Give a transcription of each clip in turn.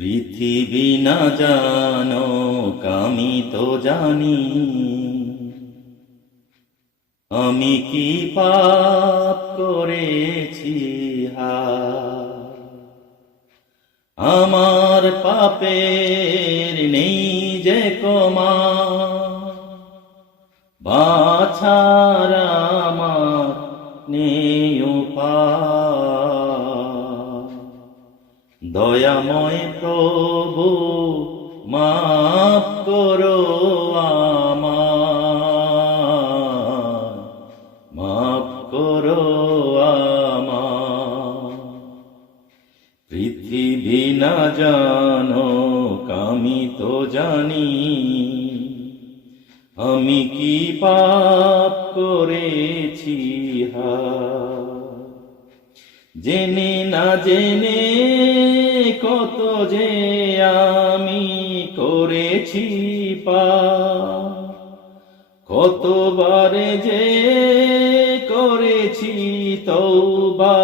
পৃথিবী না জানো আমি তো জানি। আমি কি পাপ করেছি হা আমার পাপের নেই যে কমা বাছার আমার নেই দয়াময় প্রভু, মাফ করো আমায়। মাফ করো পৃথিবী না জানো, আমি তো জানি। আমি কি পাপ করেছি হা জেনে না জেনে কত যে আমি করেছি পা কতবারে যে করেছি তৌবা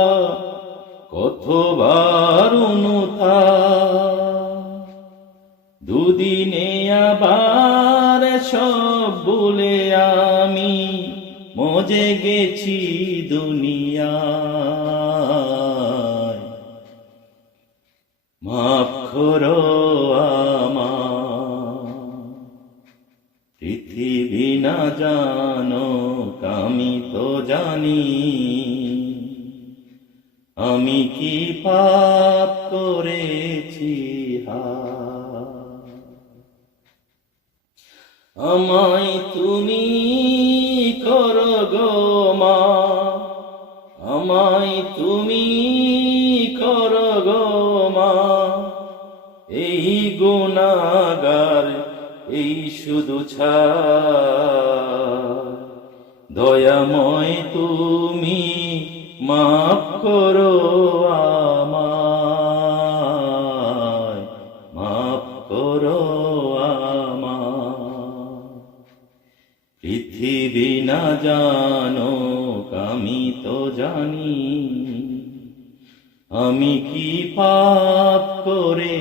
কতবার অনুথা দুদিনে আবার সব বলে আমি মজে গেছি দুনিয়ায় করো পৃথিবী না জানো আমি তো জানি। আমি কি পাপ করেছি আমায় তুমি করো গো মা। আমায় তুমি করো গো মা। এই গুণাগার, এই শুধু দয়াময় তুমি মাফ করো আমায়, মাফ করো পৃথিবী না জানো আমি তো জানি, আমি কি পাপ করেছি হা